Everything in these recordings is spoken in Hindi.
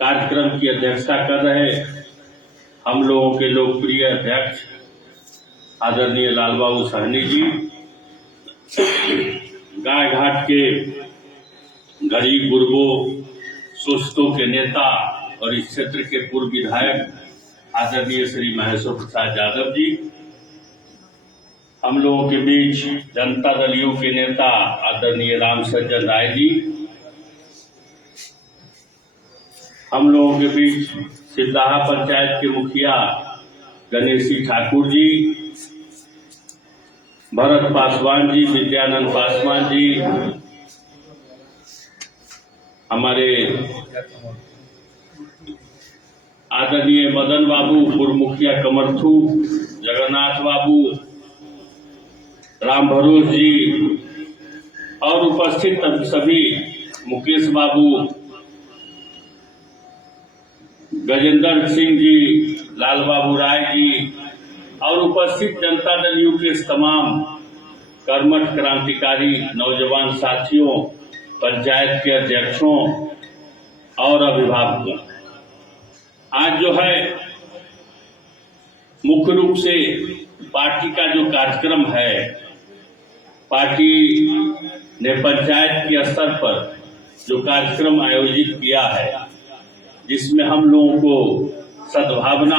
कार्यक्रम की अध्यक्षता कर रहे हम लोगों के लोकप्रिय अध्यक्ष आदरणीय लालबाबू साहनी जी, गाय घाट के गरीब गुरबों सुस्तों के नेता और इस क्षेत्र के पूर्व विधायक आदरणीय श्री महेश्वर प्रसाद यादव जी, हम लोगों के बीच जनता दल यू के नेता आदरणीय राम सज्जन राय जी, हम लोगों के बीच सिद्धाहा पंचायत के मुखिया गणेश ठाकुर जी, भरत पासवान जी, विद्यानंद पासवान जी, हमारे आदरणीय मदन बाबू पूर्व मुखिया कमरथू, जगन्नाथ बाबू, राम भरोस जी और उपस्थित सभी मुकेश बाबू, गजेंद्र सिंह जी, लाल बाबू राय जी और उपस्थित जनता दल यू के तमाम कर्मठ क्रांतिकारी नौजवान साथियों, पंचायत के अध्यक्षों और अभिभावकों, आज जो है मुख्य रूप से पार्टी का जो कार्यक्रम है, पार्टी ने पंचायत के स्तर पर जो कार्यक्रम आयोजित किया है, जिसमें हम लोगों को सद्भावना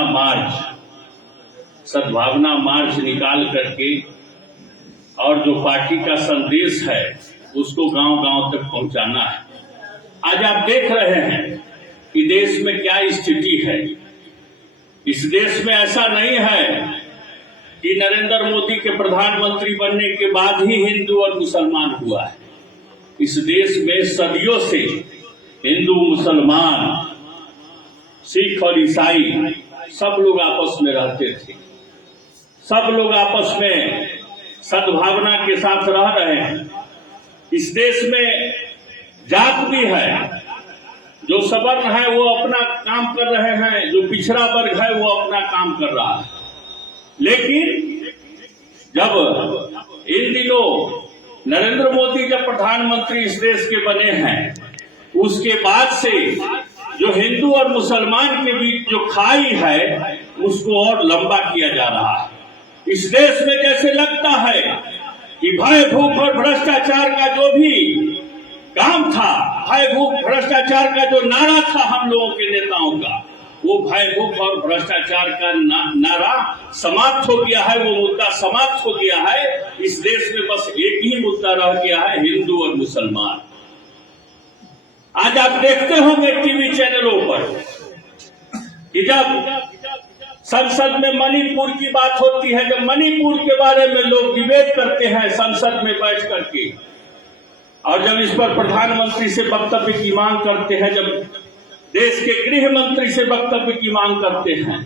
मार्च निकाल करके और जो पार्टी का संदेश है उसको गांव-गांव तक पहुंचाना है। आज आप देख रहे हैं कि देश में क्या स्थिति है। इस देश में ऐसा नहीं है कि नरेंद्र मोदी के प्रधानमंत्री बनने के बाद ही हिंदू और मुसलमान हुआ है। इस देश में सदियों से हिंदू, मुसलमान, सिख और ईसाई सब लोग आपस में रहते थे। सब लोग आपस में सद्भावना के साथ रह रहे हैं। इस देश में जात भी है, जो सवर्ण है वो अपना काम कर रहे हैं, जो पिछड़ा वर्ग है वो अपना काम कर रहा है। लेकिन जब इन दिनों नरेंद्र मोदी जब प्रधानमंत्री इस देश के बने हैं, उसके बाद से जो हिंदू और मुसलमान के बीच जो खाई है उसको और लंबा किया जा रहा है। इस देश में जैसे लगता है कि भय, भूख और भ्रष्टाचार का जो भी काम था, भय, भूख, भ्रष्टाचार का जो नारा था हम लोगों के नेताओं का, वो भय, भूख और भ्रष्टाचार का नारा समाप्त हो गया है, वो मुद्दा समाप्त हो गया है। इस देश में बस एक ही मुद्दा रह गया है, हिंदू और मुसलमान। आज आप देखते होंगे टीवी चैनलों पर कि जब संसद में मणिपुर की बात होती है, जब मणिपुर के बारे में लोग डिबेट करते हैं संसद में बैठ करके, और जब इस पर प्रधानमंत्री से वक्तव्य की मांग करते हैं, जब देश के गृह मंत्री से वक्तव्य की मांग करते हैं,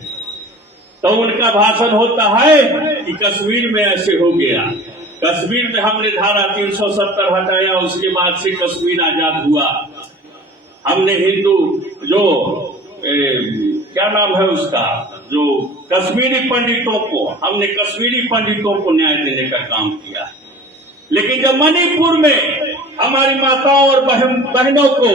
तो उनका भाषण होता है कि कश्मीर में ऐसे हो गया, कश्मीर में हमने धारा 370 हटाया, उसके बाद से कश्मीर आजाद हुआ, हमने हिंदू जो क्या नाम है उसका, जो कश्मीरी पंडितों को, हमने कश्मीरी पंडितों को न्याय देने का काम किया है। लेकिन जब मणिपुर में हमारी माताओं और बहनों को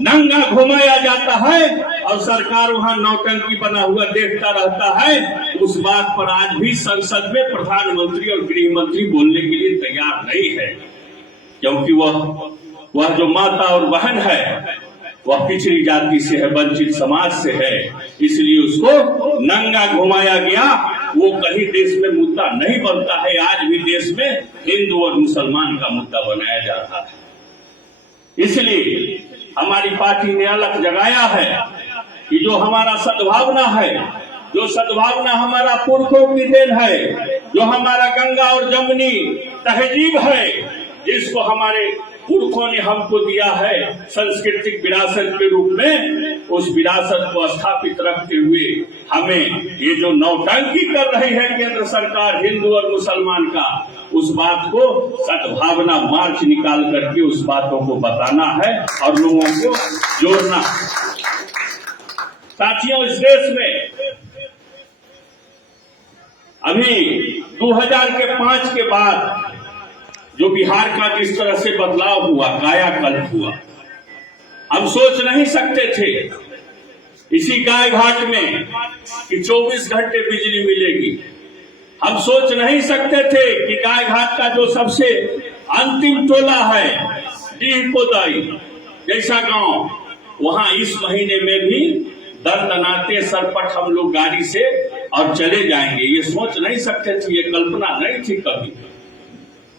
नंगा घुमाया जाता है और सरकार वहां नौटंकी बना हुआ देखता रहता है, उस बात पर आज भी संसद में प्रधानमंत्री और गृह मंत्री बोलने के लिए तैयार नहीं है, क्योंकि वह जो माता और बहन है वह पिछड़ी जाति से है, वंचित समाज से है, इसलिए उसको नंगा घुमाया गया। वो कहीं देश में मुद्दा नहीं बनता है। आज भी देश में हिंदू और मुसलमान का मुद्दा बनाया जा रहा है। इसलिए हमारी पार्टी ने अलग जगाया है कि जो हमारा सद्भावना है, जो सद्भावना हमारा पुरखों की देन है, जो हमारा गंगा और जमुनी तहजीब है, जिसको हमारे पुरखों ने हमको दिया है सांस्कृतिक विरासत के रूप में, उस विरासत को स्थापित रखते हुए हमें ये जो नौटंकी कर रही है केंद्र सरकार हिंदू और मुसलमान का, उस बात को सद्भावना मार्च निकाल करके उस बातों को बताना है और लोगों को जोड़ना। साथियों, इस देश में अभी 2005 के बाद जो बिहार का जिस तरह से बदलाव हुआ, कायाकल्प हुआ, हम सोच नहीं सकते थे इसी गाय घाट में कि 24 घंटे बिजली मिलेगी। हम सोच नहीं सकते थे कि गाय घाट का जो सबसे अंतिम टोला है डीह कोदाई जैसा गांव, वहां इस महीने में भी दर्दनाते सरपट हम लोग गाड़ी से और चले जाएंगे। ये सोच नहीं सकते थे, ये कल्पना नहीं थी कभी।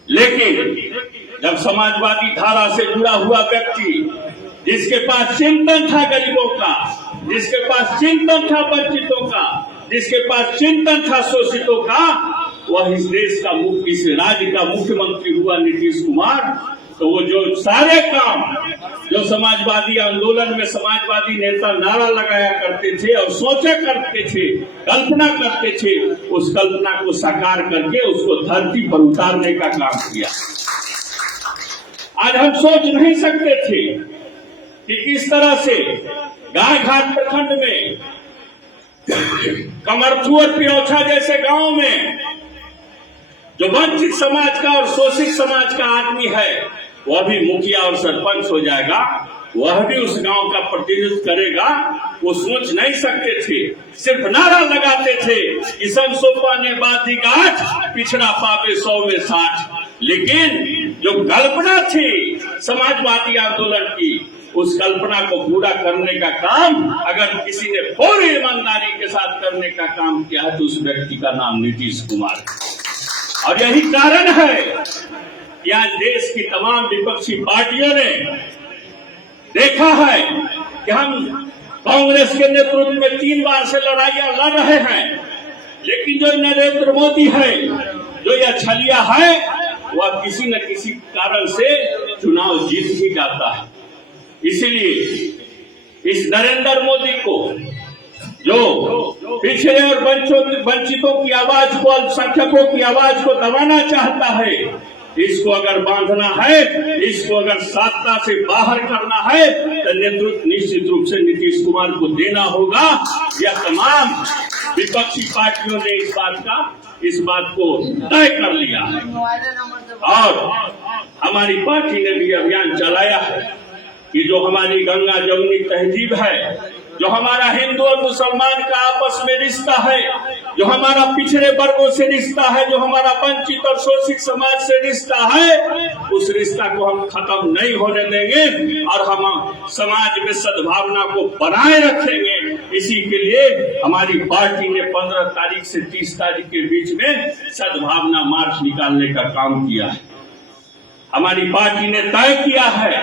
लेकिन जब समाजवादी धारा से जुड़ा हुआ व्यक्ति, जिसके पास चिंतन था गरीबों का, जिसके पास चिंतन था वंचितों का, जिसके पास चिंतन था शोषितों का, वह इस देश का इस राज्य का मुख्यमंत्री हुआ नीतीश कुमार। तो वो जो सारे काम जो समाजवादी आंदोलन में समाजवादी नेता नारा लगाया करते थे और सोचा करते थे, कल्पना करते थे, उस कल्पना को साकार करके उसको धरती पर उतारने का काम किया। आज हम सोच नहीं सकते थे कि किस तरह से गाय घाट प्रखंड में कमरथुअर पिरौछा जैसे गांव में जो वंचित समाज का और शोषित समाज का आदमी है, वह भी मुखिया और सरपंच हो जाएगा, वह भी उस गांव का प्रतिनिधित्व करेगा। वो सोच नहीं सकते थे, सिर्फ नारा लगाते थे कि संसोपा ने बाधी गांठ, पिछड़ा पावे 100 में 60। लेकिन जो कल्पना थी समाजवादी आंदोलन की, उस कल्पना को पूरा करने का काम अगर किसी ने पूरी ईमानदारी के साथ करने का काम किया है तो उस व्यक्ति का नाम नीतीश कुमार है। और यही कारण है कि आज देश की तमाम विपक्षी पार्टियों ने देखा है कि हम कांग्रेस के नेतृत्व में 3 बार से लड़ाइयां लड़ रहे हैं, लेकिन जो नरेंद्र मोदी है, जो यह छलिया है, वह किसी न किसी कारण से चुनाव जीत ही जाता है। इसीलिए इस नरेंद्र मोदी को जो पिछड़े और वंचितों की आवाज को, अल्पसंख्यकों की आवाज को दबाना चाहता है, इसको अगर बांधना है, इसको अगर सत्ता से बाहर करना है तो नेतृत्व निश्चित रूप से नीतीश कुमार को देना होगा। यह तमाम विपक्षी पार्टियों ने इस बात को तय कर लिया है और हमारी पार्टी ने भी अभियान चलाया है कि जो हमारी गंगा जमुनी तहजीब है, जो हमारा हिंदू और मुसलमान का आपस में रिश्ता है, जो हमारा पिछड़े वर्गों से रिश्ता है, जो हमारा वंचित और शोषित समाज से रिश्ता है, उस रिश्ता को हम खत्म नहीं होने देंगे और हम समाज में सद्भावना को बनाए रखेंगे। इसी के लिए हमारी पार्टी ने 15 तारीख से 30 तारीख के बीच में सद्भावना मार्च निकालने का काम किया है। हमारी पार्टी ने तय किया है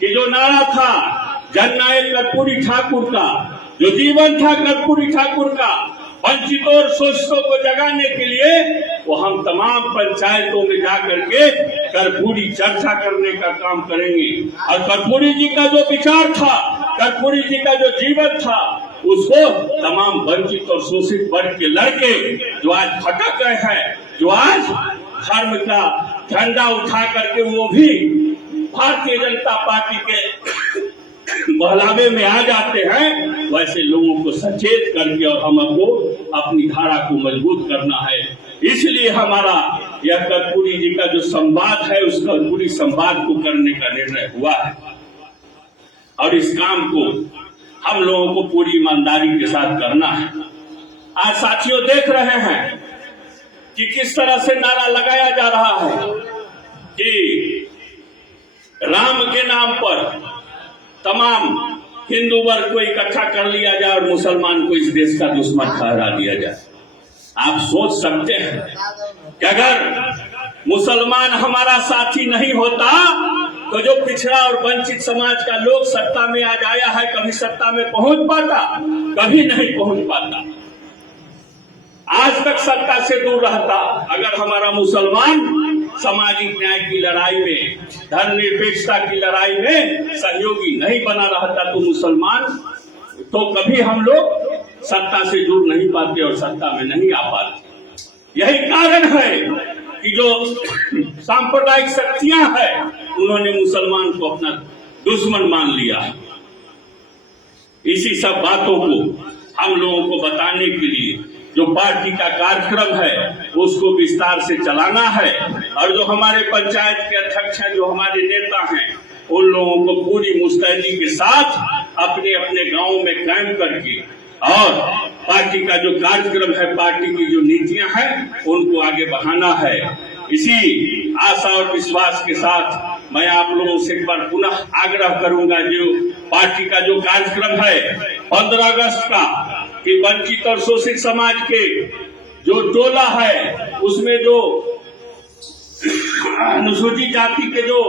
कि जो नारा था जननायक कर्पूरी ठाकुर का, जो जीवन था कर्पूरी ठाकुर का, वंचितों और शोषितों को जगाने के लिए वो हम तमाम पंचायतों में जाकर के कर्पूरी चर्चा करने का काम करेंगे। और कर्पूरी जी का जो विचार था, कर्पूरी जी का जो जीवन था, उसको तमाम वंचित और शोषित वर्ग के लड़के जो आज भटक गए हैं, जो आज धर्म का झंडा उठा करके वो भी भारतीय जनता पार्टी के बहलावे में आ जाते हैं, वैसे लोगों को सचेत करके और हमको अपनी धारा को मजबूत करना है। इसलिए हमारा यह कर्पूरी जी का जो संवाद है, उस कर्पूरी संवाद को करने का निर्णय हुआ है और इस काम को हम लोगों को पूरी ईमानदारी के साथ करना है। आज साथियों देख रहे हैं कि किस तरह से नारा लगाया जा रहा है कि राम के नाम पर तमाम हिंदू वर्ग को इकट्ठा कर लिया जाए और मुसलमान को इस देश का दुश्मन ठहरा दिया जाए। आप सोच सकते हैं कि अगर मुसलमान हमारा साथी नहीं होता तो जो पिछड़ा और वंचित समाज का लोग सत्ता में आज आया है, कभी सत्ता में पहुंच पाता? कभी नहीं पहुंच पाता। आज तक सत्ता से दूर रहता। अगर हमारा मुसलमान सामाजिक न्याय की लड़ाई में, धर्मनिरपेक्षता की लड़ाई में सहयोगी नहीं बना रहता तो मुसलमान तो कभी हम लोग सत्ता से जुड़ नहीं पाते और सत्ता में नहीं आ पाते। यही कारण है कि जो सांप्रदायिक शक्तियां हैं, उन्होंने मुसलमान को अपना दुश्मन मान लिया है। इसी सब बातों को हम लोगों को बताने के लिए जो पार्टी का कार्यक्रम है उसको विस्तार से चलाना है और जो हमारे पंचायत के अध्यक्ष हैं, जो हमारे नेता हैं, उन लोगों को पूरी मुस्तैदी के साथ अपने अपने गांव में कैंप करके और पार्टी का जो कार्यक्रम है, पार्टी की जो नीतियां हैं, उनको आगे बढ़ाना है। इसी आशा और विश्वास के साथ मैं आप लोगों से एक बार पुनः आग्रह करूंगा, जो पार्टी का जो कार्यक्रम है 15 अगस्त का, कि वंचित और शोषित समाज के जो टोला है, उसमें जो अनुसूचित जाति के जो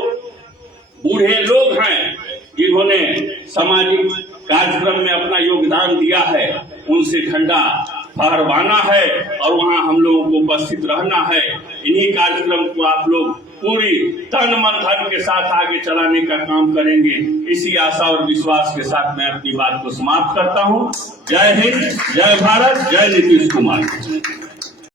बूढ़े लोग हैं, जिन्होंने सामाजिक कार्यक्रम में अपना योगदान दिया है, उनसे झंडा फहरवाना है और वहां हम लोगों को उपस्थित रहना है। इन्हीं कार्यक्रम को आप लोग पूरी तन मन धन के साथ आगे चलाने का काम करेंगे। इसी आशा और विश्वास के साथ मैं अपनी बात को समाप्त करता हूं। जय हिंद, जय भारत, जय नीतीश कुमार।